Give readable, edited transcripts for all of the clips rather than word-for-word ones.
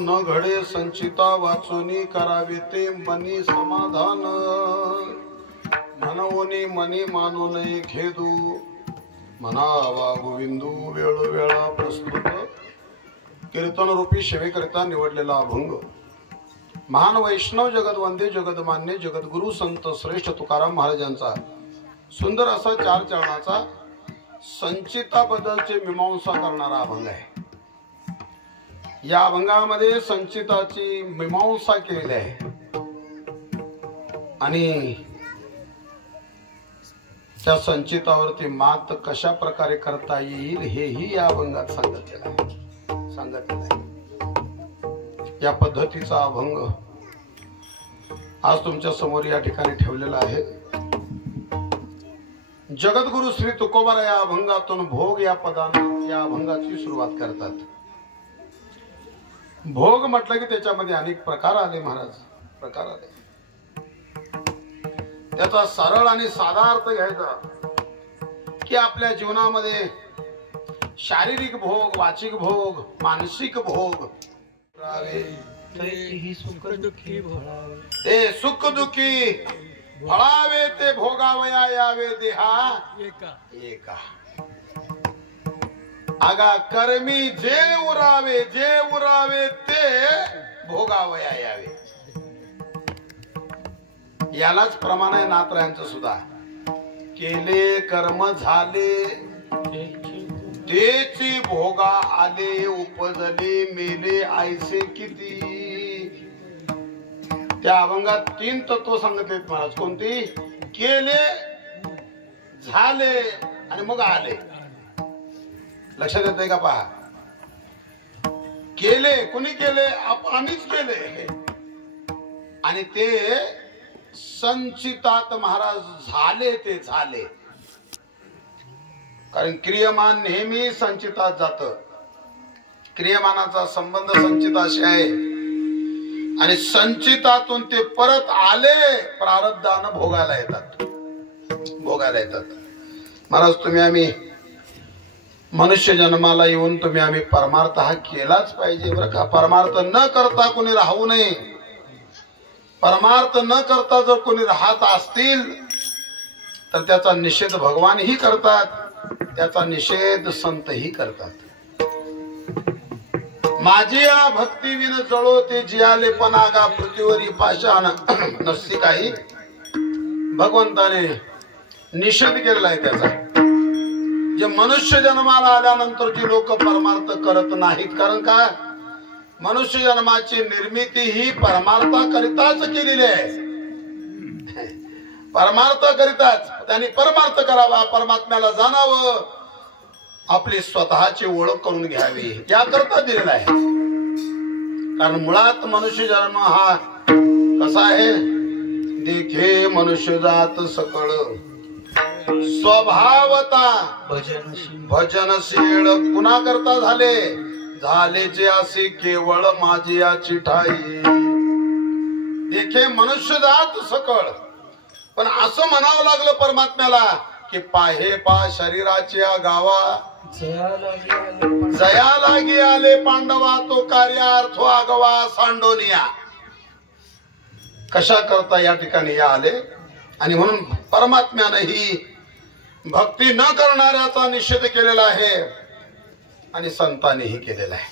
न घडे संचिता वाचुनी करावे ते मनी समाधान मनवोनी मनी मानू नये खेदू म्हणावा गोविंदू वेळोवेळा प्रस्तुत कीर्तन रूपी सेवेकरिता निवडलेला अभंग महान वैष्णव जगदवंदे जगदमान्य जगद्गुरु संत श्रेष्ठ तुकाराम महाराजांचा सुंदर असा 4 चरणाचा संचिता बद्दलचे मीमांसा करणारा अभंग आहे। या अभंगामध्ये संचिताची मीमांसा केलेली आहे आणि त्या संचितावरती मात कशा प्रकारे करता येईल हेही या अभंगात सांगितलेलं आहे। या पद्धतीचा अभंग आज तुमच्या समोर या ठिकाणी ठेवलेला आहे। जगद्गुरु श्री तुकोबाराय या अभंगातून भोग या पदाने या अभंगाची सुरुवात करतात। भोग म्हटलं की त्याच्यामध्ये अनेक प्रकार आले महाराज, प्रकार आले। त्याचा सरळ आणि साधा अर्थ घ्यायचा की आपल्या जीवनामध्ये शारीरिक भोग, वाचिक भोग, मानसिक भोग ही सुख दुःखी ते सुख दुःखी फळावे ते भोगावया यावे देहा एका आगा कर्मी जे उरावे ते भोगावया यावे। यालाच प्रमाण आहे नात्रायांचं सुद्धा। केले कर्म झाले तेची भोगा आले उपजले मेले ऐसे किती। त्या अभंगात 3 तत्व सांगितलेत महाराज। कोणती? केले, झाले आणि मग आले। लक्षात येतंय का? पहा, केले कोणी केले? आपणच केले आणि ते संचितात महाराज झाले, ते झाले कारण क्रियमान नेहमी संचितात जात. क्रियमानाचा संबंध संचिताशी आहे आणि संचितातून ते परत आले प्रारब्धानं भोगायला येतात. महाराज तुम्ही आम्ही मनुष्य जन्माला येऊन तुम्ही आम्ही परमार्थ हा केलाच पाहिजे बरं का. परमार्थ न करता कोणी राहू नये. परमार्थ न करता जर कोणी राहत असतील तर त्याचा निषेध भगवानही करतात, त्याचा निषेध संतही करतात. माझी या भक्ती विन जळो ते जियाले पण आगा पृथ्वीवरी पाषाण नसती काही. भगवंताने निषेध केलेला आहे त्याचा. जे मनुष्य जन्माला आल्यानंतर जी लोक परमार्थ करत नाहीत, कारण का मनुष्य जन्माची निर्मिती ही परमार्थाकरिताच केलेली आहे. परमार्थ करिताच त्यांनी परमार्थ करावा, परमात्म्याला जाणावं, आपली स्वतःची ओळख करून घ्यावी याकरता दिलेला आहे. कारण मुळात मनुष्य जन्म हा कसा आहे, देखे मनुष्य जात सकळ स्वभावता भजनशील कुणा करता झाले जे असे केवळ माझी याची ठाई. देखे मनुष्य जात सकळ, पण असं म्हणावं लागलं परमात्म्याला की पाहे पा शरीराच्या गावा जया लागी आले पांडवा तो कार्यार्थ आगवा सांडोनिया. कशा करता या ठिकाणी या आले आणि म्हणून परमात्म्याने ही भक्ती न करणाऱ्याचा निषेध केलेला आहे आणि संतांनीही केलेला आहे.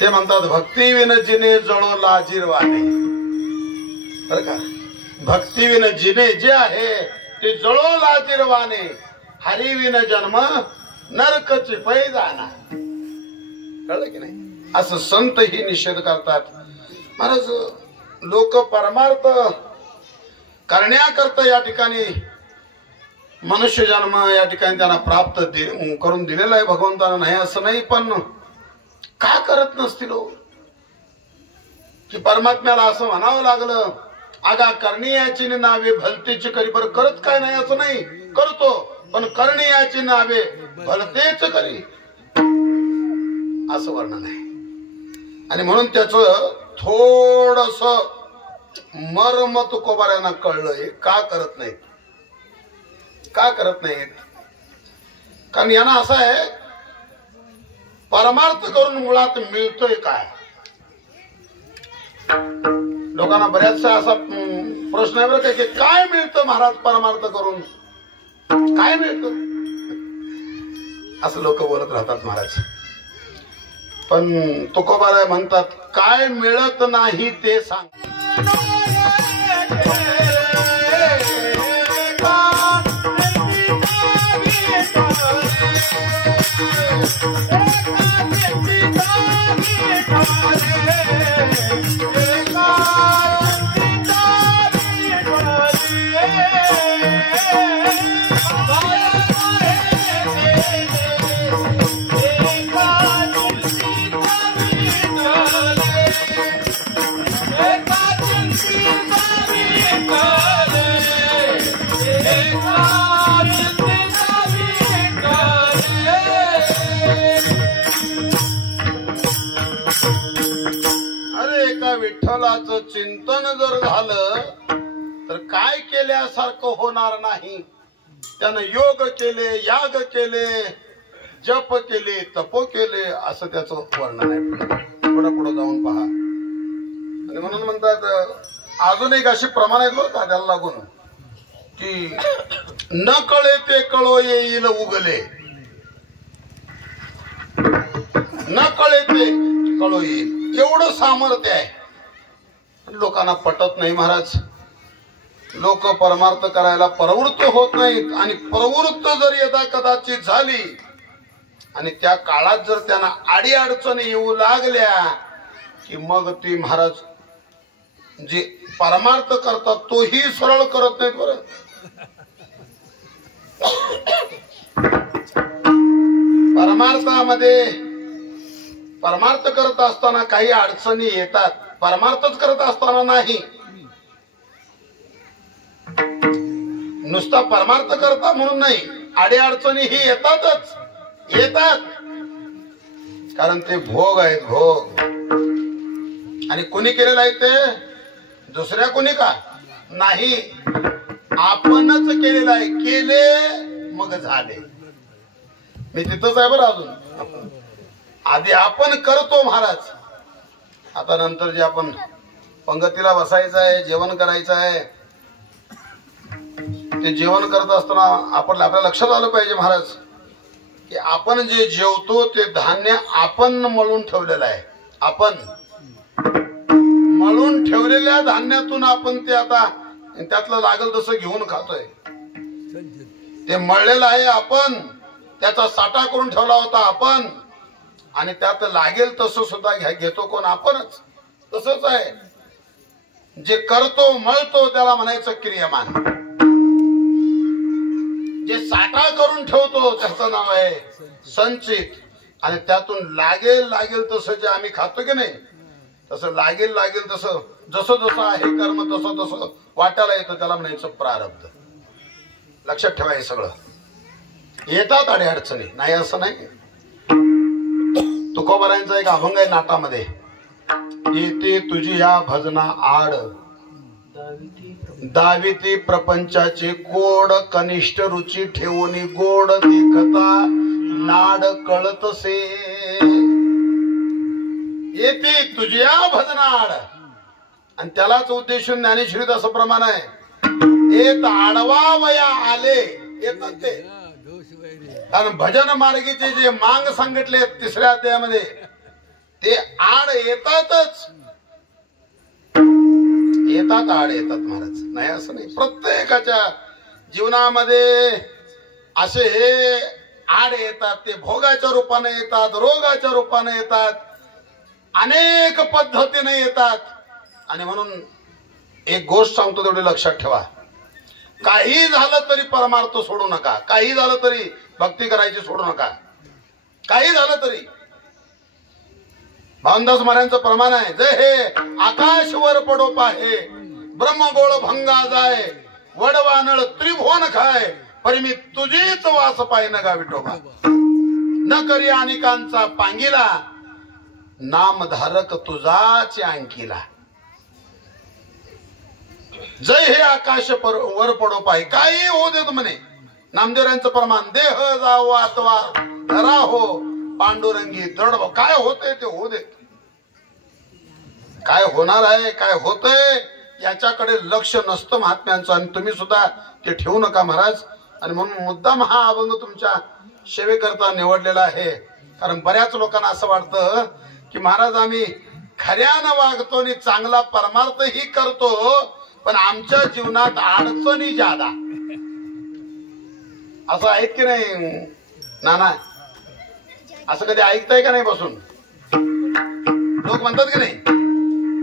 ते म्हणतात भक्ती विन जिने जळो लाजीरवाने. बरं का, भक्ती विन जिने जे आहे ते जळो लाजीरवाने. हरी विन जन्म नरकची पै जाणार. कळलं की नाही. असं संत ही निषेध करतात. महाराज लोक परमार्थ करण्याकरता या ठिकाणी मनुष्य जन्म या ठिकाणी त्यांना प्राप्त करून दिलेला आहे भगवंतानं, नाही असं नाही. पण का करत नसतील की परमात्म्याला असं म्हणावं लागलं आगा करणी याची नावे भलतेच करी. बरं करत काय नाही असं नाही, करतो, पण करणी याची नावे भलतेच करी असं वर्णन आहे. आणि म्हणून त्याच थोडस मर्म तुकोबाऱ्यांना कळलंय का करत नाहीत. कारण यांना असं आहे परमार्थ करून मुळात मिळतोय काय. लोकांना बऱ्याचसा असा प्रश्न आहे बरं की काय मिळतं महाराज परमार्थ करून, काय मिळतं असं लोक बोलत राहतात महाराज. पण तुकोबाराय म्हणतात काय मिळत नाही ते सांग. विठ्ठलाचं चिंतन जर झालं तर काय केल्यासारखं होणार नाही. त्यानं योग केले, याग केले, जप केले, तप केले असं त्याचं वर्णन आहे. पुढे पुढे जाऊन पहा. आणि म्हणून म्हणतात अजून एक अशी प्रमाण आहेत बरं का त्याला लागून की न कळे ते कळो येईल उगले. न कळे ते कळो येईल एवढं सामर्थ्य आहे. लोकांना पटत नाही महाराज. लोक परमार्थ करायला प्रवृत्त होत नाहीत. आणि प्रवृत्त जर यदा कदाचित झाली आणि त्या काळात जर त्यांना आडी अडचणी येऊ लागल्या की मग ती महाराज जे परमार्थ करतात तोही सरळ करत नाहीत. बरं परमार्थामध्ये परमार्थ करत असताना काही अडचणी येतात, परमार्थच करत असताना नाही. नुसता परमार्थ करता म्हणून नाही, अडीअडचणी ही येतातच, येतात, कारण ते भोग आहेत, भोग. आणि कोणी केलेलं आहे ते? दुसऱ्या कोणी का नाही, आपणच केलेलं आहे. केले मग झाले. मी तिथंच आहे बरं. अजून आधी आपण करतो महाराज. आता नंतर जे आपण पंगतीला बसायचं आहे, जेवण करायचं आहे, ते जेवण करत असताना आपल्या लक्षात आलं पाहिजे महाराज की आपण जे जेवतो ते धान्य आपण मळून ठेवलेलं आहे. आपण मळून ठेवलेल्या धान्यातून आपण ते आता त्यातलं लागल तसं घेऊन खातोय. ते मळलेलं आहे आपण, त्याचा साठा करून ठेवला होता आपण, आणि त्यात लागेल तसं सुद्धा घेतो कोण? आपणच. तसंच आहे, जे करतो मळतो त्याला म्हणायचं क्रियमान. जे साठा करून ठेवतो त्याचं नाव आहे संचित. आणि त्यातून लागेल तसं जे आम्ही खातो की नाही, तसं लागेल तसं जसं जसं आहे कर्म तसं तसं वाटायला येतं, त्याला म्हणायचं प्रारब्ध. लक्षात ठेवा, हे सगळं येतात अडीअडचणी, नाही असं नाही. तुकोबारायांचा एक अभंग आहे नाटामध्ये, येते तुझी या भजना आड, दाविती प्रपंचाचे कोड, कनिष्ठ रुची ठेवून गोड देखता नाड कळतसे. येते तुझ्या भजनाड, आणि त्यालाच उद्देशून ज्ञानेश्वरीत असं प्रमाण आहे, येत आडवा वया आले. येतात ते, कारण भजन मार्गीचे जे मांग सांगितले तिसऱ्या अध्यायामध्ये ते आड येतातच. येतात, आड येतात महाराज, नाही असं नाही. प्रत्येकाच्या जीवनामध्ये असे हे आड येतात. ते भोगाच्या रूपाने येतात, रोगाच्या रूपाने येतात, अनेक पद्धतीने येतात. आणि म्हणून एक गोष्ट सांगतो, तेवढी लक्षात ठेवा, काही झालं तरी परमार्थ सोडू नका. काही झालं तरी भक्ती करायची सोडू नका. काही झालं तरी. भावनदास महाराजांचं प्रमाण आहे, जय हे आकाशवर पडो पाहे, ब्रह्मगोळ भंगा जाय, वडवानळ त्रिभुवन खाय, परी मी तुझीच वास पाय न गा विठोबा. न करी अनेकांचा पांगिला, नामधारक तुझाच अंकिला. जय हे आकाश वर पडो पाय, काही होऊ देत म्हणे नामदेवरांचं प्रमाण. देह जावो अथवा राहो पांडुरंगी दृढ. काय होते ते होऊ देत. काय होणार आहे, काय होतंय याच्याकडे लक्ष नसतं महात्म्यांचं, आणि तुम्ही सुद्धा ते ठेवू नका महाराज. आणि म्हणून मुद्दाम हा अभंग तुमच्या सेवेकरता निवडलेला आहे. कारण बऱ्याच लोकांना असं वाटतं की महाराज आम्ही खऱ्यानं वागतो आणि चांगला परमार्थही करतो, पण आमच्या जीवनात अडचणी जादा. असं आहेत की नाही नाना? असं कधी ऐकताय का नाही बसून? लोक म्हणतात की नाही,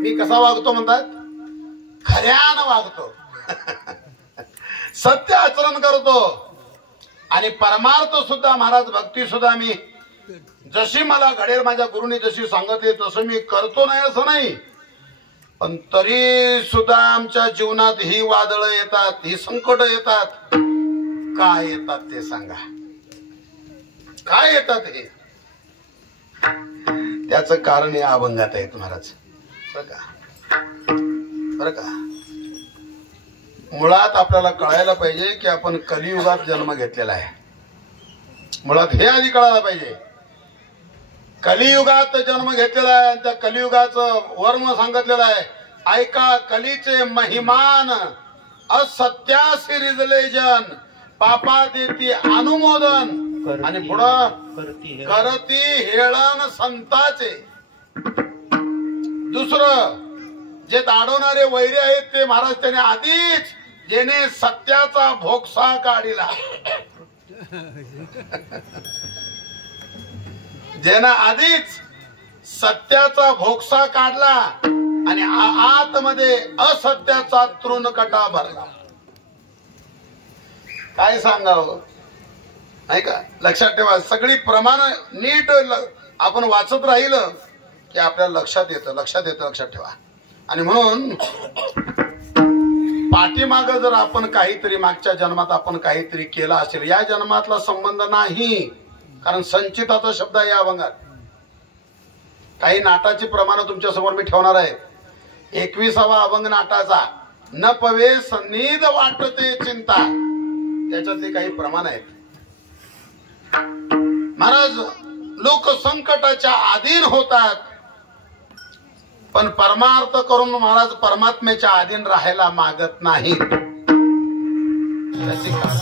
मी कसा वागतो म्हणतात? खऱ्यानं वागतो, सत्य आचरण करतो, आणि परमार्थ सुद्धा महाराज, भक्ती सुद्धा मी जशी मला घडेल, माझ्या गुरुनी जशी सांगितली तसं मी करतो, नाही असं नाही. पण तरी सुद्धा आमच्या जीवनात ही वादळं येतात, ही संकट येतात. काय येतात ते सांगा? काय येतात हे? त्याचं कारण या अभंगात आहे महाराज. बरं का, मुळात आपल्याला कळायला पाहिजे की आपण कलियुगात जन्म घेतलेला आहे. मुळात हे आधी कळायला पाहिजे. कलियुगात जन्म घेतलेला आहे, त्या कलियुगाचं वर्म सांगितलेलं आहे. ऐका कलीचे महिमान, असत्यासी रिजले जन, पापा देती अनुमोदन, आणि पुढं करती हेळण संताचे. दुसरं जे दाडवणारे वैरी आहेत ते महाराज त्याने आधीच, जेने सत्याचा भोगसा काढिला, जेना आधीच सत्याचा भोगसा काढला आणि आतमध्ये असत्याचा तृणकटा भरला. काय सांगावं, नाही का? लक्षात ठेवा, सगळी प्रमाण नीट आपण वाचत राहिलं की आपल्याला लक्षात येतं. लक्षात ठेवा. आणि म्हणून पाठीमाग जर आपण काहीतरी मागच्या जन्मात आपण काहीतरी केलं असेल, या जन्मातला संबंध नाही, कारण संचिताचा शब्द आहे या अभंगात. काही नाटाची प्रमाण तुमच्या समोर मी ठेवणार आहे. 21वा अभंग नाटाचा, न पवे सन्निध वाटते चिंता, त्याच्यातले काही प्रमाण आहेत. महाराज लोक संकटाच्या अधीन होतात, पण परमार्थ करून महाराज परमात्म्याच्या अधीन राहायला मागत नाहीत. त्याचे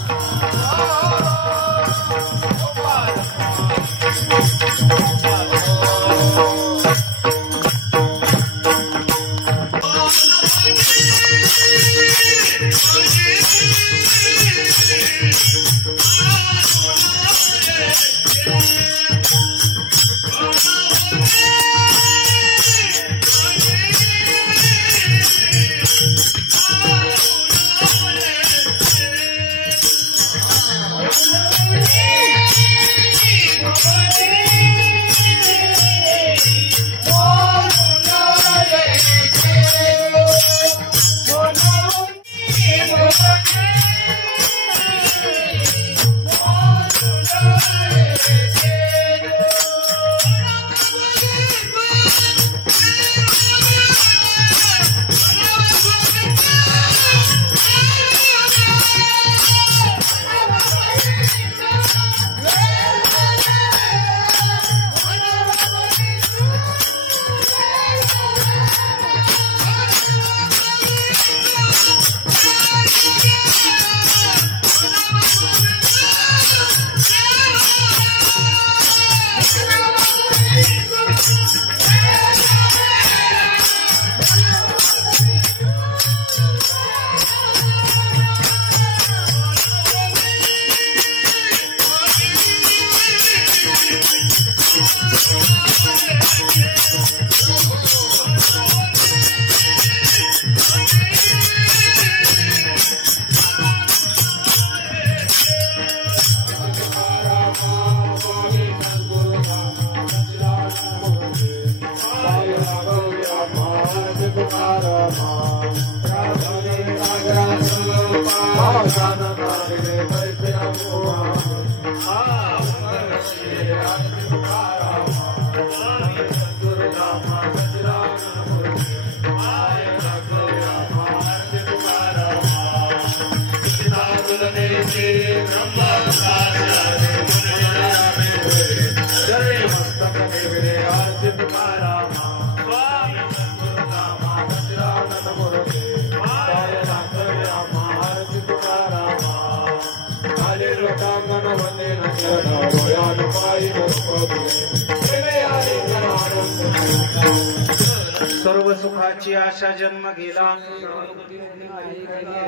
सर्व सुखाची आशा जन्म गेला,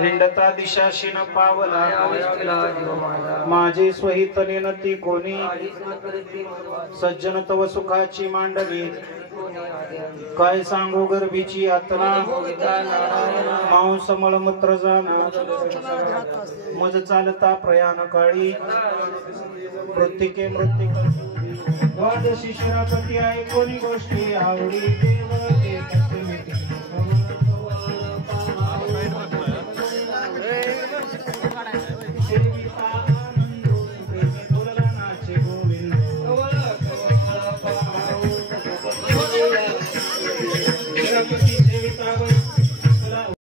हिंडता दिशाशी न पावला, माझे स्वहित नेनती कोणी, सज्जन तव सुखाची मांडली, काय सांगू गर्भीची यातना, मांस मळमूत्र जाना, मज चालता प्रयाण काळी, मृत्तिके मृत्तिका द्वादशी शिरापती आहे कोणी गोष्टी आवडी देव